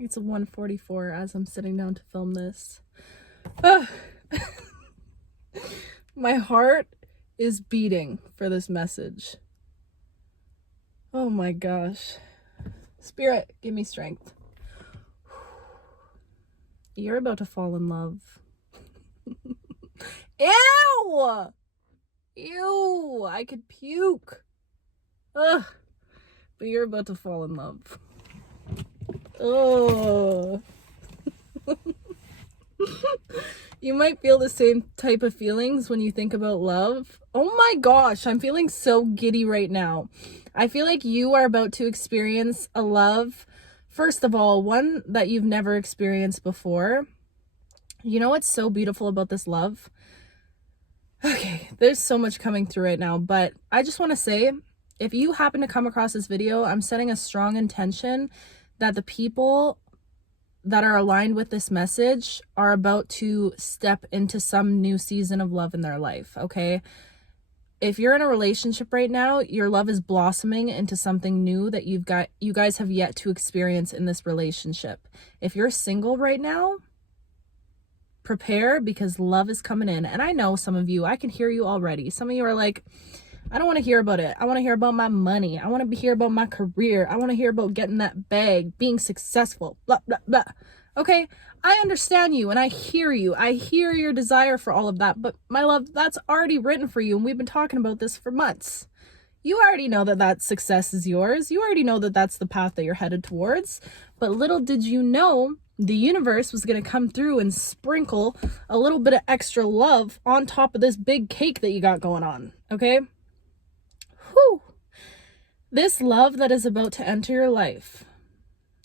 It's a 1:44 as I'm sitting down to film this. Ugh. My heart is beating for this message. Oh my gosh. Spirit, give me strength. You're about to fall in love. Ew! Ew! I could puke. Ugh. But you're about to fall in love. Oh. You might feel the same type of feelings when you think about love. Oh my gosh, I'm feeling so giddy right now. I feel like you are about to experience a love, first of all, one that you've never experienced before. You know what's so beautiful about this love? Okay, there's so much coming through right now, but I just want to say, if you happen to come across this video, I'm setting a strong intention that the people that are aligned with this message are about to step into some new season of love in their life, okay? If you're in a relationship right now, your love is blossoming into something new that you guys have yet to experience in this relationship. If you're single right now, prepare, because love is coming in. And I know some of you, I can hear you already. Some of you are like, I don't want to hear about it. I want to hear about my money. I want to hear about my career. I want to hear about getting that bag, being successful, blah, blah, blah. Okay, I understand you and I hear you. I hear your desire for all of that. But my love, that's already written for you. And we've been talking about this for months. You already know that that success is yours. You already know that that's the path that you're headed towards. But little did you know, the universe was going to come through and sprinkle a little bit of extra love on top of this big cake that you got going on. Okay? Whew. This love that is about to enter your life,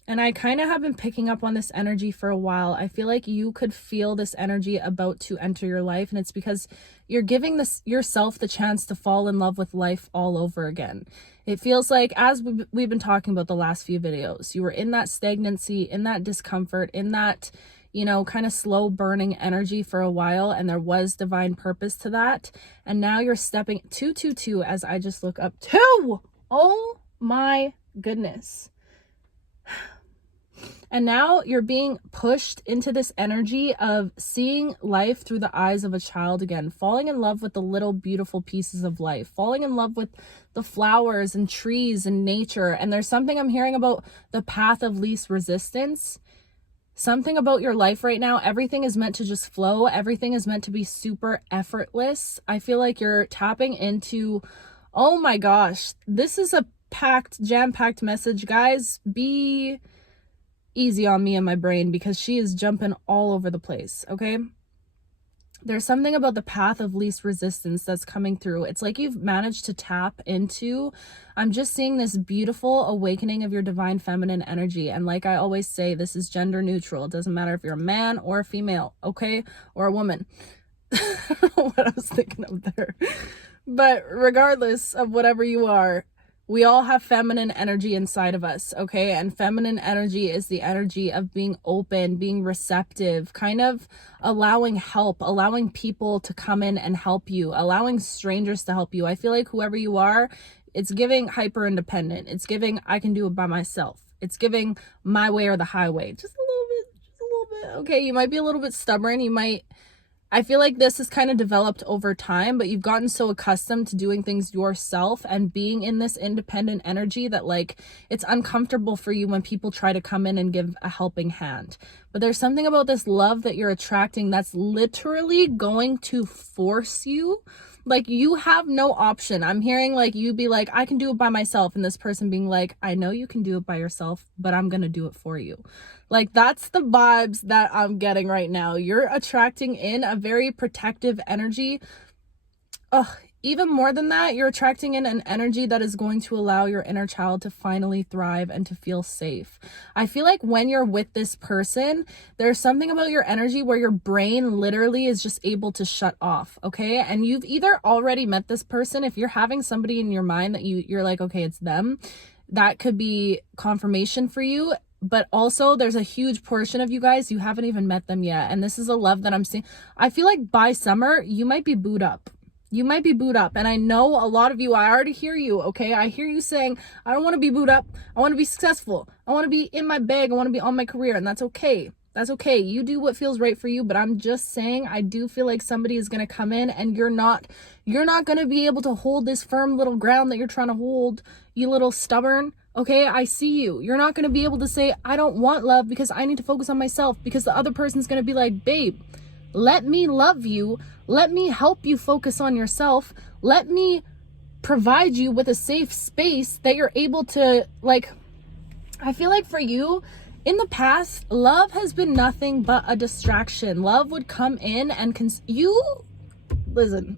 and I kind of have been picking up on this energy for a while. I feel like you could feel this energy about to enter your life, and it's because you're giving yourself the chance to fall in love with life all over again. It feels like, as we've been talking about the last few videos, you were in that stagnancy, in that discomfort, in that, you know, kind of slow burning energy for a while, and there was divine purpose to that. And now you're stepping 222 as I just look up 2. Oh my goodness. And now you're being pushed into this energy of seeing life through the eyes of a child again, falling in love with the little beautiful pieces of life, falling in love with the flowers and trees and nature. And there's something I'm hearing about the path of least resistance. Something about your life right now, everything is meant to just flow. Everything is meant to be super effortless. I feel like you're tapping into, oh my gosh, this is a jam-packed message, guys. Be easy on me and my brain, because she is jumping all over the place, okay? There's something about the path of least resistance that's coming through. It's like you've managed to tap into, I'm just seeing this beautiful awakening of your divine feminine energy. And like I always say, this is gender neutral. It doesn't matter if you're a man or a female, okay? Or a woman. I don't know what I was thinking of there. But regardless of whatever you are, we all have feminine energy inside of us, okay? And feminine energy is the energy of being open, being receptive, kind of allowing help, allowing people to come in and help you, allowing strangers to help you. I feel like whoever you are, it's giving hyper independent. It's giving, I can do it by myself. It's giving my way or the highway. Just a little bit. Okay, you might be a little bit stubborn. I feel like this has kind of developed over time, but you've gotten so accustomed to doing things yourself and being in this independent energy that, like, it's uncomfortable for you when people try to come in and give a helping hand. But there's something about this love that you're attracting that's literally going to force you. Like, you have no option. I'm hearing like you be like, I can do it by myself. And this person being like, I know you can do it by yourself, but I'm going to do it for you. Like, that's the vibes that I'm getting right now. You're attracting in a very protective energy. Even more than that, you're attracting in an energy that is going to allow your inner child to finally thrive and to feel safe. I feel like when you're with this person, there's something about your energy where your brain literally is just able to shut off, okay? And you've either already met this person. If you're having somebody in your mind that you're like, okay, it's them, that could be confirmation for you. But also there's a huge portion of you guys, you haven't even met them yet. And this is a love that I'm seeing. I feel like by summer, you might be booed up. You might be booed up. And I know a lot of you, I already hear you, okay? I hear you saying, I don't want to be booed up. I want to be successful. I want to be in my bag. I want to be on my career. And that's okay. That's okay. You do what feels right for you. But I'm just saying, I do feel like somebody is going to come in and you're not going to be able to hold this firm little ground that you're trying to hold, you little stubborn. Okay, I see you. You're not going to be able to say, I don't want love because I need to focus on myself, because the other person's going to be like, babe, let me love you. Let me help you focus on yourself. Let me provide you with a safe space that you're able to, like, I feel like for you, in the past, love has been nothing but a distraction. Love would come in and listen.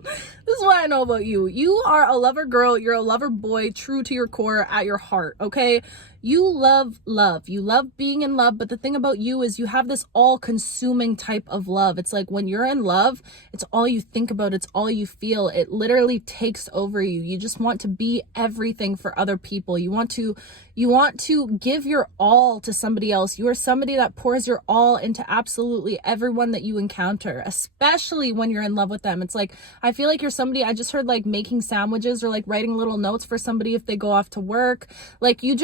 This is what I know about you. You are a lover girl. You're a lover boy, true to your core, at your heart, okay? You love love. You love being in love. But the thing about you is you have this all-consuming type of love. It's like when you're in love, it's all you think about. It's all you feel. It literally takes over you. You just want to be everything for other people. You want to give your all to somebody else. You are somebody that pours your all into absolutely everyone that you encounter, especially when you're in love with them. It's like, I feel like you're somebody, I just heard like making sandwiches or like writing little notes for somebody if they go off to work. Like you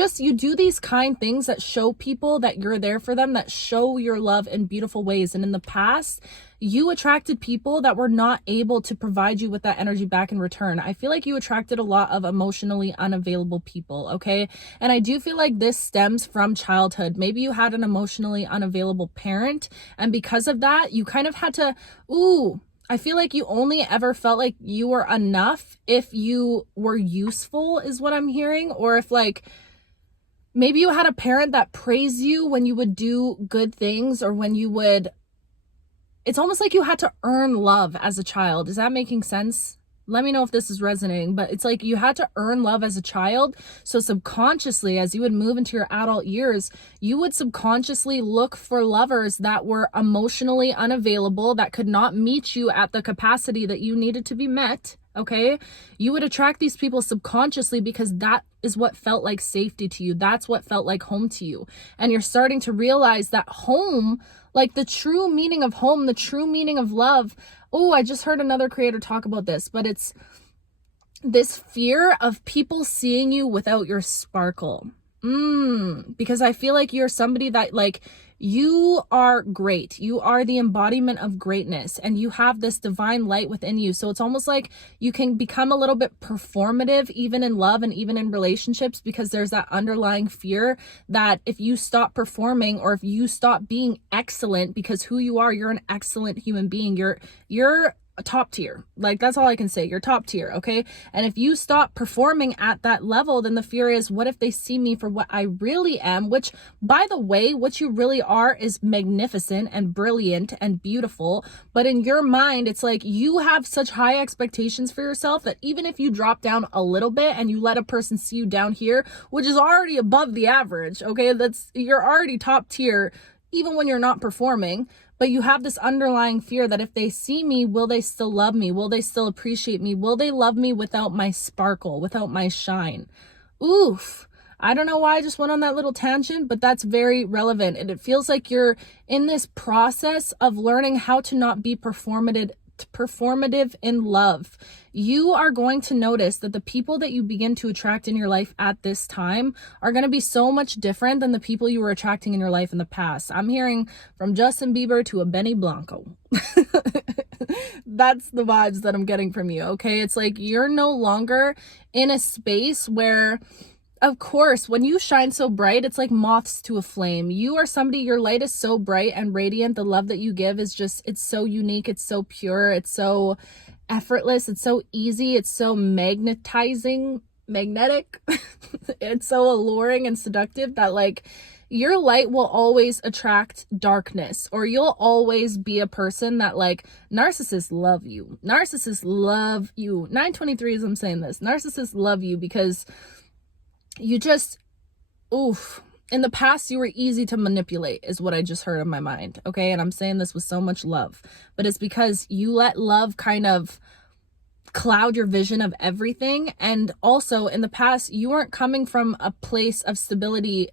do these kind things that show people that you're there for them, that show your love in beautiful ways. And in the past, you attracted people that were not able to provide you with that energy back in return. I feel like you attracted a lot of emotionally unavailable people, okay? And I do feel like this stems from childhood. Maybe you had an emotionally unavailable parent, and because of that, you kind of had to, I feel like you only ever felt like you were enough if you were useful, is what I'm hearing. Or if like, maybe you had a parent that praised you when you would do good things, or when you would, it's almost like you had to earn love as a child. Is that making sense? Let me know if this is resonating, but it's like you had to earn love as a child. So subconsciously, as you would move into your adult years, you would subconsciously look for lovers that were emotionally unavailable, that could not meet you at the capacity that you needed to be met. Okay, you would attract these people subconsciously because that is what felt like safety to you. That's what felt like home to you. And you're starting to realize that home, like the true meaning of home, the true meaning of love. Oh, I just heard another creator talk about this, but it's this fear of people seeing you without your sparkle. Because I feel like you're somebody that, like, you are great. You are the embodiment of greatness, and you have this divine light within you. So it's almost like you can become a little bit performative, even in love and even in relationships, because there's that underlying fear that if you stop performing, or if you stop being excellent, because who you are, you're an excellent human being. You're a top tier. Like, that's all I can say. You're top tier, okay? And if you stop performing at that level, then the fear is, what if they see me for what I really am? Which, by the way, what you really are is magnificent and brilliant and beautiful. But in your mind, it's like you have such high expectations for yourself that even if you drop down a little bit and you let a person see you down here, which is already above the average, okay? You're already top tier, even when you're not performing. But you have this underlying fear that if they see me, will they still love me? Will they still appreciate me? Will they love me without my sparkle, without my shine? Oof. I don't know why I just went on that little tangent, but that's very relevant. And it feels like you're in this process of learning how to not be performative in love. You are going to notice that the people that you begin to attract in your life at this time are going to be so much different than the people you were attracting in your life in the past. I'm hearing from Justin Bieber to a Benny Blanco. That's the vibes that I'm getting from you, okay? It's like you're no longer in a space where, of course, when you shine so bright, it's like moths to a flame. You are somebody, your light is so bright and radiant. The love that you give is just, it's so unique. It's so pure. It's so effortless. It's so easy. It's so magnetic. It's so alluring and seductive that, like, your light will always attract darkness, or you'll always be a person that, like, narcissists love you. Narcissists love you. 923 as I'm saying this. Narcissists love you because you just, in the past, you were easy to manipulate, is what I just heard in my mind, okay? And I'm saying this with so much love, but it's because you let love kind of cloud your vision of everything. And also, in the past, you weren't coming from a place of stability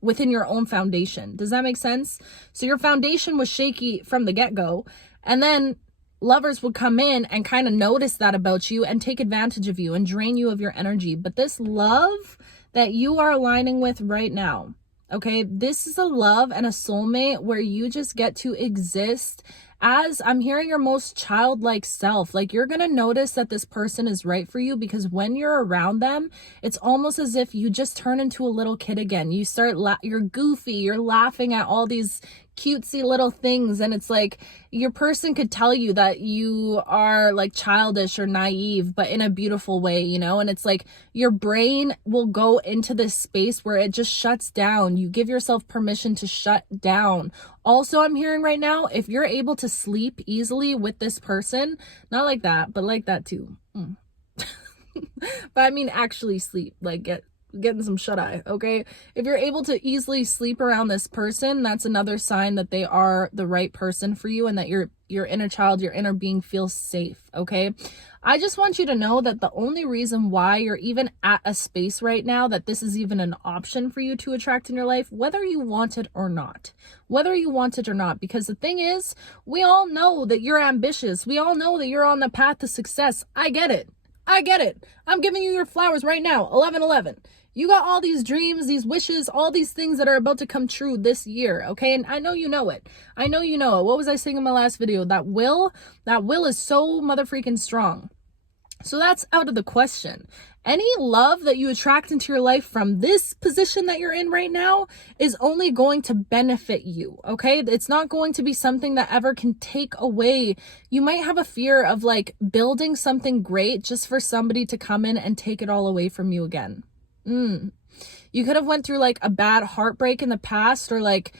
within your own foundation. Does that make sense? So your foundation was shaky from the get-go, and then lovers would come in and kind of notice that about you and take advantage of you and drain you of your energy. But this love that you are aligning with right now, okay, this is a love and a soulmate where you just get to exist as, I'm hearing, your most childlike self. Like, you're gonna notice that this person is right for you, because when you're around them, it's almost as if you just turn into a little kid again. You start you're goofy, you're laughing at all these cutesy little things, and it's like your person could tell you that you are like childish or naive, but in a beautiful way, you know. And it's like your brain will go into this space where it just shuts down. You give yourself permission to shut down. Also, I'm hearing right now, if you're able to sleep easily with this person, not like that, but like that too. But I mean actually sleep, like getting some shut-eye, okay? If you're able to easily sleep around this person, that's another sign that they are the right person for you, and that your inner child, your inner being feels safe, okay? I just want you to know that the only reason why you're even at a space right now, that this is even an option for you to attract in your life, whether you want it or not, because the thing is, we all know that you're ambitious. We all know that you're on the path to success. I get it. I'm giving you your flowers right now. 11/11. You got all these dreams, these wishes, all these things that are about to come true this year, okay? And I know you know it. What was I saying in my last video? That will is so mother freaking strong. So that's out of the question. Any love that you attract into your life from this position that you're in right now is only going to benefit you, okay? It's not going to be something that ever can take away. You might have a fear of like building something great just for somebody to come in and take it all away from you again. You could have went through like a bad heartbreak in the past, or like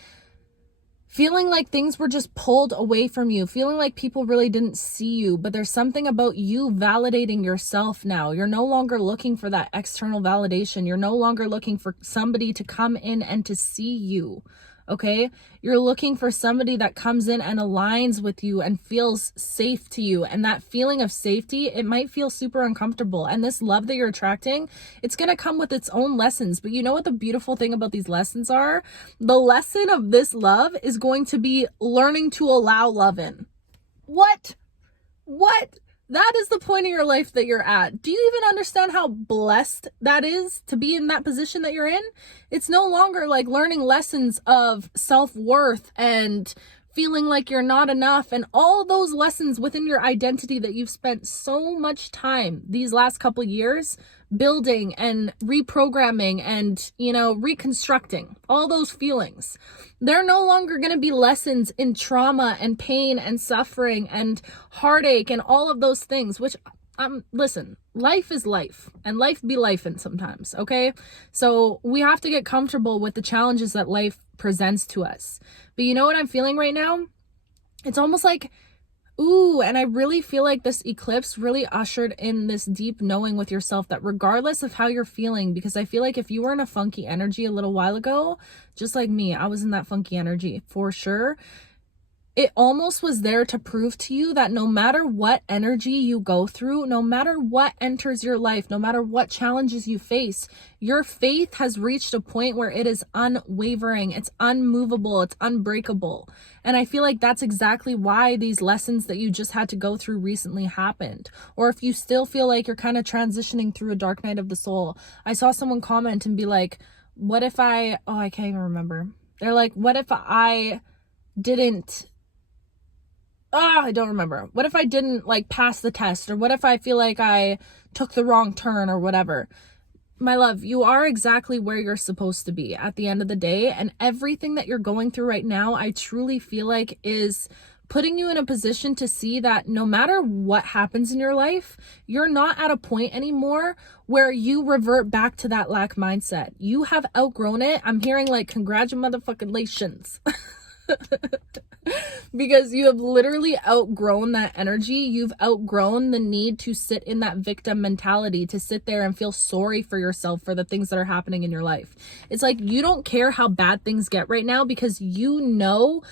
feeling like things were just pulled away from you, feeling like people really didn't see you. But there's something about you validating yourself now. You're no longer looking for that external validation. You're no longer looking for somebody to come in and to see you, okay? You're looking for somebody that comes in and aligns with you and feels safe to you. And that feeling of safety, it might feel super uncomfortable. And this love that you're attracting, it's going to come with its own lessons. But you know what the beautiful thing about these lessons are? The lesson of this love is going to be learning to allow love in. What? That is the point of your life that you're at. Do you even understand how blessed that is to be in that position that you're in? It's no longer like learning lessons of self-worth and feeling like you're not enough and all those lessons within your identity that you've spent so much time these last couple years building and reprogramming and, reconstructing all those feelings. They're no longer going to be lessons in trauma and pain and suffering and heartache and all of those things, which listen, life is life, and life be lifing sometimes, okay? So we have to get comfortable with the challenges that life presents to us. But you know what I'm feeling right now? It's almost like, and I really feel like this eclipse really ushered in this deep knowing with yourself that regardless of how you're feeling, because I feel like if you were in a funky energy a little while ago, just like me, I was in that funky energy for sure. It almost was there to prove to you that no matter what energy you go through, no matter what enters your life, no matter what challenges you face, your faith has reached a point where it is unwavering, it's unmovable, it's unbreakable. And I feel like that's exactly why these lessons that you just had to go through recently happened. Or if you still feel like you're kind of transitioning through a dark night of the soul. I saw someone comment and be like, what if I can't even remember. They're like, what if I didn't... I don't remember. What if I didn't pass the test? Or what if I feel like I took the wrong turn or whatever? My love, you are exactly where you're supposed to be at the end of the day. And everything that you're going through right now, I truly feel like is putting you in a position to see that no matter what happens in your life, you're not at a point anymore where you revert back to that lack mindset. You have outgrown it. I'm hearing congratulations. Because you have literally outgrown that energy. You've outgrown the need to sit in that victim mentality, to sit there and feel sorry for yourself for the things that are happening in your life. It's like you don't care how bad things get right now because you know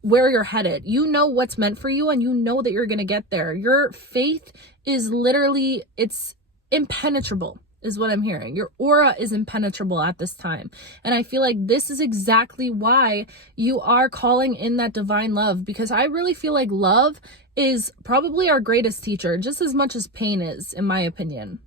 where you're headed. You know what's meant for you, and you know that you're going to get there. Your faith is literally, it's impenetrable. is what I'm hearing. Your aura is impenetrable at this time. And I feel like this is exactly why you are calling in that divine love, because I really feel like love is probably our greatest teacher, just as much as pain is, in my opinion.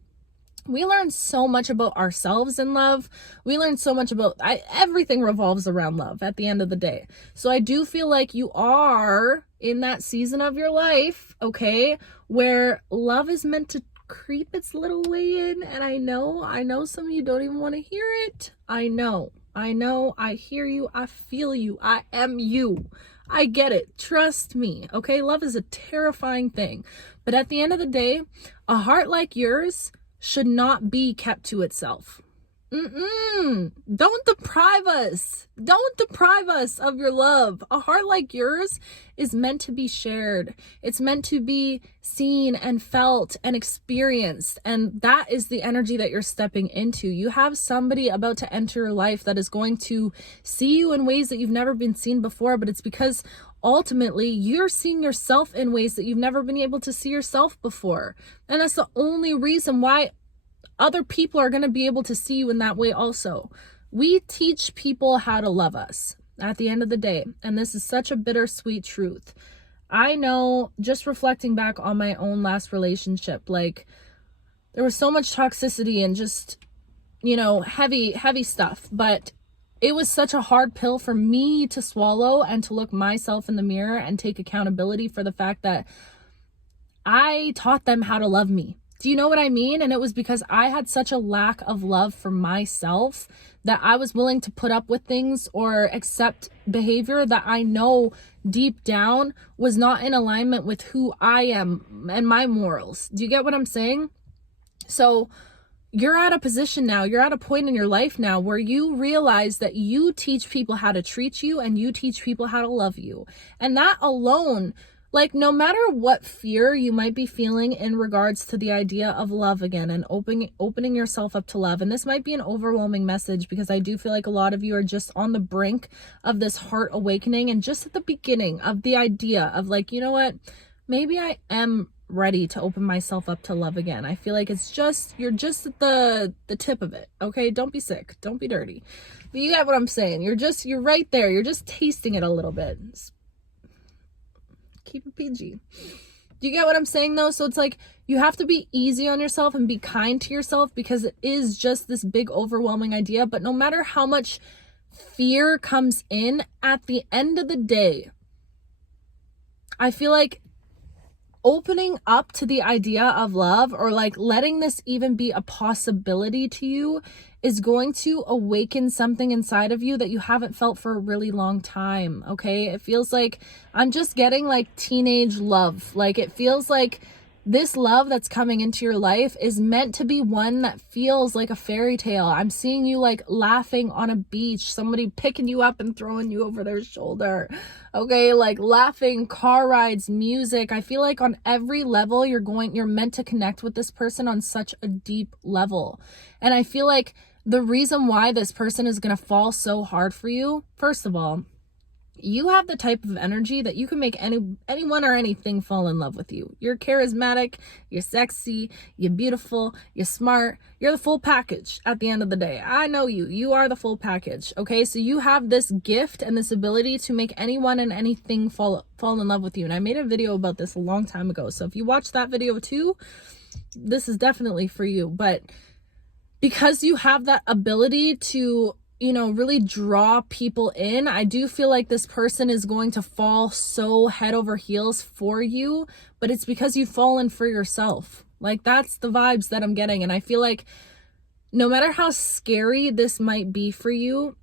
We learn so much about ourselves in love. We learn so much about everything revolves around love at the end of the day. So I do feel like you are in that season of your life, okay, where love is meant to creep its little way in. And I know some of you don't even want to hear it. I know, I hear you, I feel you, I am you. I get it. Trust me, okay? Love is a terrifying thing. But at the end of the day, a heart like yours should not be kept to itself. Don't deprive us. Don't deprive us of your love. A heart like yours is meant to be shared. It's meant to be seen and felt and experienced. And that is the energy that you're stepping into. You have somebody about to enter your life that is going to see you in ways that you've never been seen before, but it's because ultimately you're seeing yourself in ways that you've never been able to see yourself before. And that's the only reason why other people are going to be able to see you in that way also. We teach people how to love us at the end of the day. And this is such a bittersweet truth. I know, just reflecting back on my own last relationship, like there was so much toxicity and just, heavy stuff. But it was such a hard pill for me to swallow and to look myself in the mirror and take accountability for the fact that I taught them how to love me. Do you know what I mean? And it was because I had such a lack of love for myself that I was willing to put up with things or accept behavior that I know deep down was not in alignment with who I am and my morals. Do you get what I'm saying? So you're at a position now, you're at a point in your life now where you realize that you teach people how to treat you and you teach people how to love you. And that alone, like, no matter what fear you might be feeling in regards to the idea of love again and opening yourself up to love, and this might be an overwhelming message because I do feel like a lot of you are just on the brink of this heart awakening and just at the beginning of the idea of like, you know what, maybe I am ready to open myself up to love again. I feel like you're just at the tip of it, okay? Don't be sick, don't be dirty. But you get what I'm saying. You're right there. You're just tasting it a little bit. Keep it PG. Do you get what I'm saying though? So it's like you have to be easy on yourself and be kind to yourself because it is just this big overwhelming idea. But no matter how much fear comes in, at the end of the day, I feel like opening up to the idea of love, or like letting this even be a possibility to you, is going to awaken something inside of you that you haven't felt for a really long time, okay? It feels like I'm just getting like teenage love. Like it feels like this love that's coming into your life is meant to be one that feels like a fairy tale. I'm seeing you like laughing on a beach, somebody picking you up and throwing you over their shoulder, okay? Like laughing, car rides, music. I feel like on every level you're meant to connect with this person on such a deep level. And I feel like the reason why this person is going to fall so hard for you, first of all, you have the type of energy that you can make anyone or anything fall in love with you. You're charismatic, you're sexy, you're beautiful, you're smart, you're the full package at the end of the day. I know you are the full package, okay? So you have this gift and this ability to make anyone and anything fall in love with you. And I made a video about this a long time ago. So if you watch that video too, this is definitely for you. But because you have that ability to really draw people in, I do feel like this person is going to fall so head over heels for you, but it's because you've fallen for yourself. Like that's the vibes that I'm getting. And I feel like no matter how scary this might be for you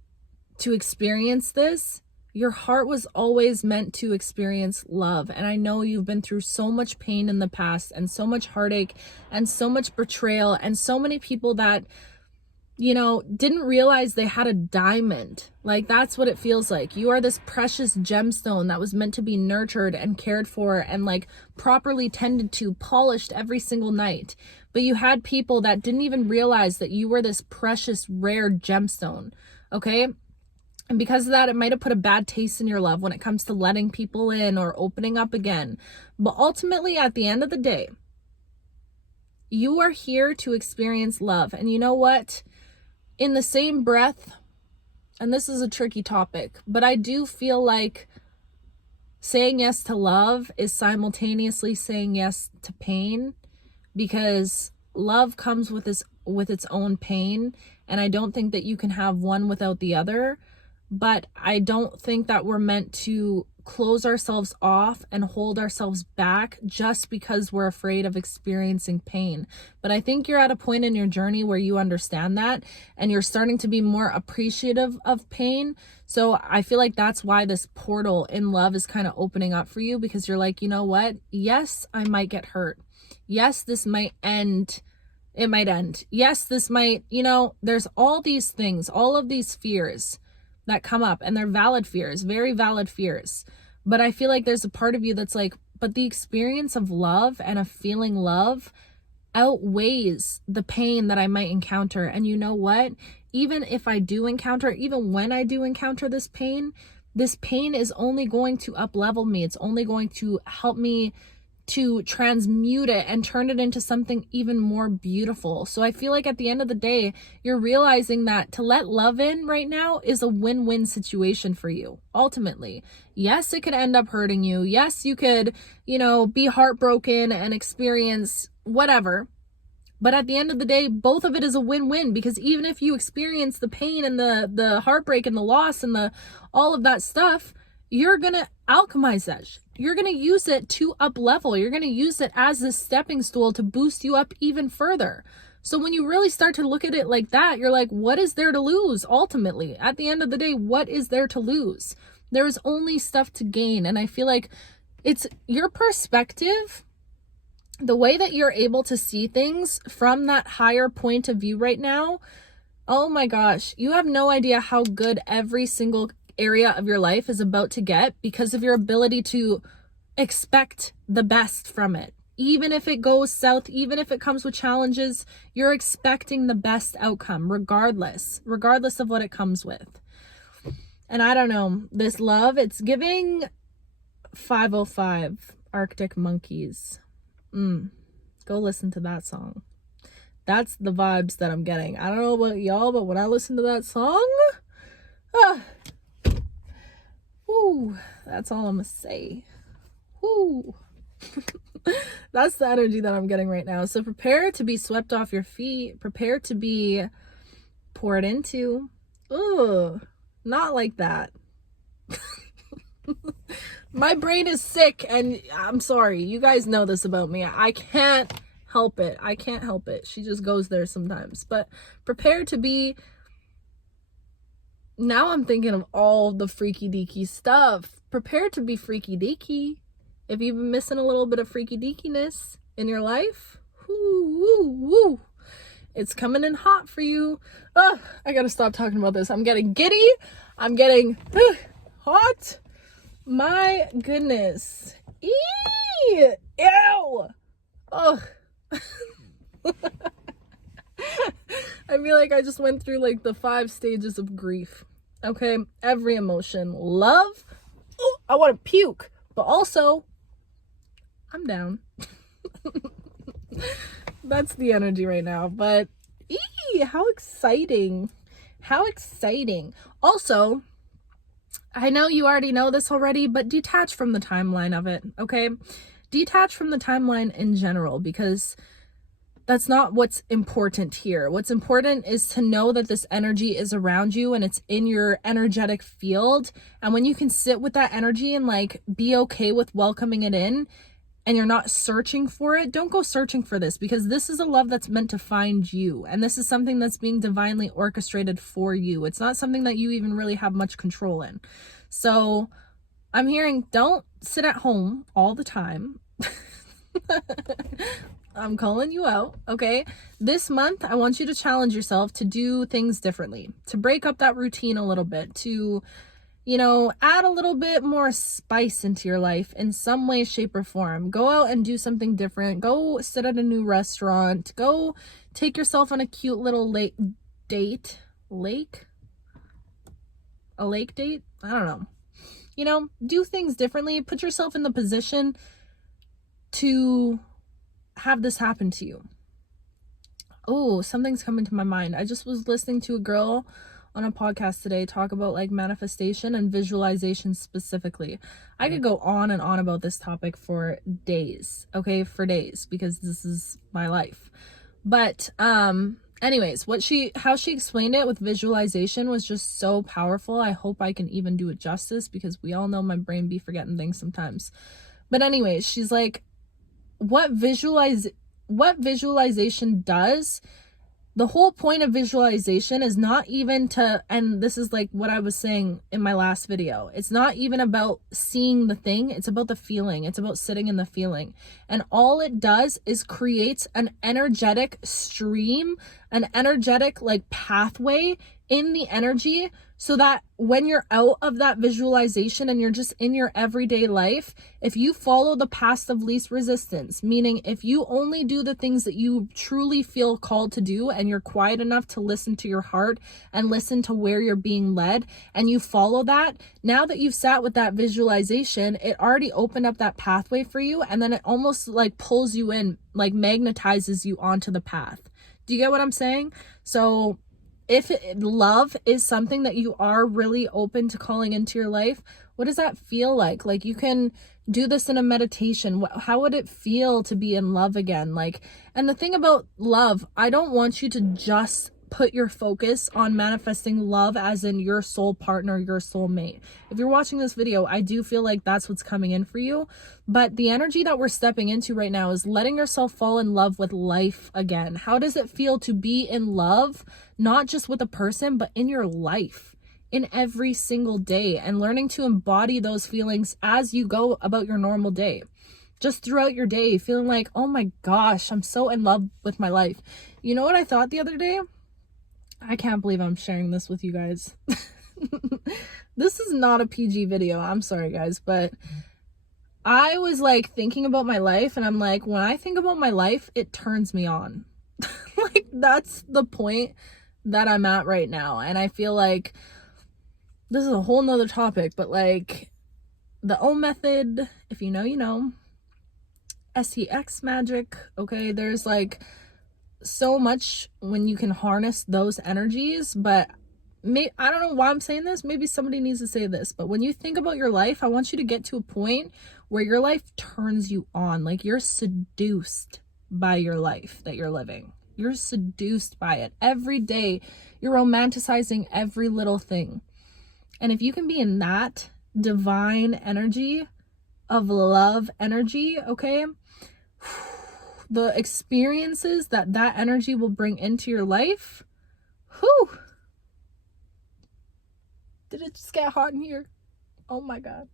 to experience this, your heart was always meant to experience love. And I know you've been through so much pain in the past and so much heartache and so much betrayal and so many people that didn't realize they had a diamond. Like that's what it feels like. You are this precious gemstone that was meant to be nurtured and cared for and like properly tended to, polished every single night. But you had people that didn't even realize that you were this precious, rare gemstone, okay? And because of that, it might have put a bad taste in your love when it comes to letting people in or opening up again. But ultimately, at the end of the day, You are here to experience love. And you know what? In the same breath, and this is a tricky topic, but I do feel like saying yes to love is simultaneously saying yes to pain, because love comes with its own pain, and I don't think that you can have one without the other. But I don't think that we're meant to close ourselves off and hold ourselves back just because we're afraid of experiencing pain. But I think you're at a point in your journey where you understand that, and you're starting to be more appreciative of pain. So I feel like that's why this portal in love is kind of opening up for you, because you're like, you know what? Yes, I might get hurt. Yes, this might end. It might end. Yes, this might, there's all these things, all of these fears that come up, and they're valid fears, very valid fears. But I feel like there's a part of you that's like, but the experience of love and of feeling love outweighs the pain that I might encounter. And you know what? Even if I do encounter, even when I do encounter this pain is only going to up-level me. It's only going to help me to transmute it and turn it into something even more beautiful. So I feel like at the end of the day, you're realizing that to let love in right now is a win-win situation for you, ultimately. Yes, it could end up hurting you. Yes, you could, be heartbroken and experience whatever. But at the end of the day, both of it is a win-win, because even if you experience the pain and the heartbreak and the loss and all of that stuff, you're going to alchemize that. You're going to use it to up level. You're going to use it as a stepping stool to boost you up even further. So when you really start to look at it like that, you're like, what is there to lose? Ultimately, at the end of the day, what is there to lose? There is only stuff to gain. And I feel like it's your perspective, the way that you're able to see things from that higher point of view right now. Oh my gosh, you have no idea how good every single area of your life is about to get because of your ability to expect the best from it. Even if it goes south, even if it comes with challenges, you're expecting the best outcome regardless of what it comes with. And I don't know, this love, it's giving 505 Arctic Monkeys. Go listen to that song. That's the vibes that I'm getting. I don't know about y'all, but when I listen to that song, that's all I'm gonna say. Woo. That's the energy that I'm getting right now. So prepare to be swept off your feet. Prepare to be poured into. Ooh, not like that. My brain is sick, and I'm sorry. You guys know this about me. I can't help it. She just goes there sometimes. But prepare to be... Now I'm thinking of all the freaky deaky stuff. Prepare to be freaky deaky. If you've been missing a little bit of freaky deakiness in your life, woo, it's coming in hot for you. I gotta stop talking about this. I'm getting giddy. I'm getting hot. My goodness. Ew. Ugh. I feel like I just went through like the 5 stages of grief. Okay, every emotion. Love. Ooh, I want to puke. But also, I'm down. That's the energy right now. But how exciting. How exciting. Also, I know you already know this already, but detach from the timeline of it, okay? Detach from the timeline in general, because that's not what's important here. What's important is to know that this energy is around you and it's in your energetic field. And when you can sit with that energy and like be okay with welcoming it in, and you're not searching for it, don't go searching for this, because this is a love that's meant to find you. And this is something that's being divinely orchestrated for you. It's not something that you even really have much control in. So I'm hearing, don't sit at home all the time. I'm calling you out, okay? This month, I want you to challenge yourself to do things differently, to break up that routine a little bit, to, add a little bit more spice into your life in some way, shape, or form. Go out and do something different. Go sit at a new restaurant. Go take yourself on a cute little lake date. A lake date? I don't know. Do things differently. Put yourself in the position to have this happen to you. Oh, something's coming to my mind. I just was listening to a girl on a podcast today talk about like manifestation and visualization specifically. I could go on and on about this topic for days, okay, for days, because this is my life. But anyways, how she explained it with visualization was just so powerful. I hope I can even do it justice, because we all know my brain be forgetting things sometimes. But anyways, she's like, what visualization does, the whole point of visualization is not even to, and this is like what I was saying in my last video, it's not even about seeing the thing, it's about the feeling, it's about sitting in the feeling. And all it does is creates an energetic stream, an energetic like pathway in the energy, so that when you're out of that visualization and you're just in your everyday life, if you follow the path of least resistance, meaning if you only do the things that you truly feel called to do, and you're quiet enough to listen to your heart and listen to where you're being led, and you follow that, now that you've sat with that visualization, it already opened up that pathway for you, and then it almost like pulls you in, like magnetizes you onto the path. Do you get what I'm saying? So if love is something that you are really open to calling into your life, what does that feel like? Like, you can do this in a meditation. How would it feel to be in love again? Like, and the thing about love, I don't want you to just put your focus on manifesting love as in your soul partner, your soulmate. If you're watching this video, I do feel like that's what's coming in for you. But the energy that we're stepping into right now is letting yourself fall in love with life again. How does it feel to be in love, not just with a person, but in your life, in every single day, and learning to embody those feelings as you go about your normal day? Just throughout your day, feeling like, oh my gosh, I'm so in love with my life. You know what I thought the other day? I can't believe I'm sharing this with you guys. This is not a PG video. I'm sorry, guys, but I was like thinking about my life, and I'm like, when I think about my life, it turns me on. Like, that's the point that I'm at right now. And I feel like this is a whole nother topic, but like the O method, if you know, you know, SEX magic, okay, there's like so much when you can harness those energies. But I don't know why I'm saying this, maybe somebody needs to say this, but when you think about your life, I want you to get to a point where your life turns you on, like you're seduced by your life that you're living. You're seduced by it every day. You're romanticizing every little thing. And if you can be in that divine energy of love energy, okay, the experiences that that energy will bring into your life, whew. Did it just get hot in here? Oh my God.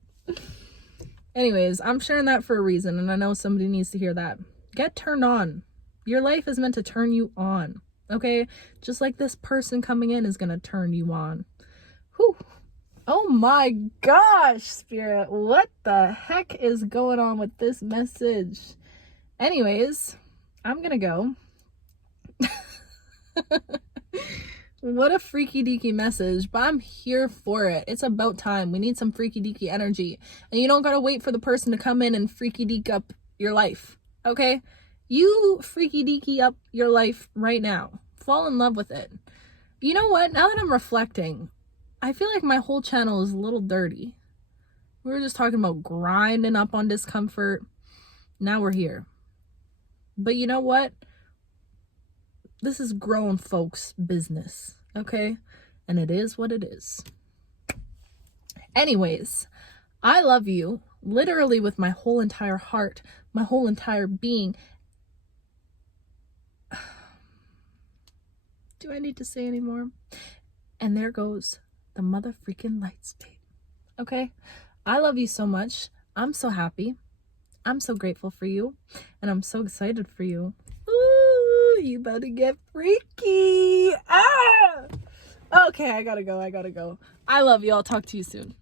Anyways, I'm sharing that for a reason, and I know somebody needs to hear that. Get turned on. Your life is meant to turn you on, okay? Just like this person coming in is going to turn you on. Whew. Oh my gosh, Spirit. What the heck is going on with this message? Anyways, I'm gonna go. What a freaky deaky message, but I'm here for it. It's about time. We need some freaky deaky energy. And you don't gotta wait for the person to come in and freaky deek up your life, okay? You freaky deaky up your life right now. Fall in love with it. You know what? Now that I'm reflecting, I feel like my whole channel is a little dirty. We were just talking about grinding up on discomfort. Now we're here. But you know what? This is grown folks' business, okay? And it is what it is. Anyways, I love you literally with my whole entire heart, my whole entire being. Do I need to say any more? And there goes the mother freaking lights, babe. Okay? I love you so much. I'm so happy. I'm so grateful for you, and I'm so excited for you. Ooh, you about to get freaky. Ah! Okay, I gotta go. I love you. I'll talk to you soon.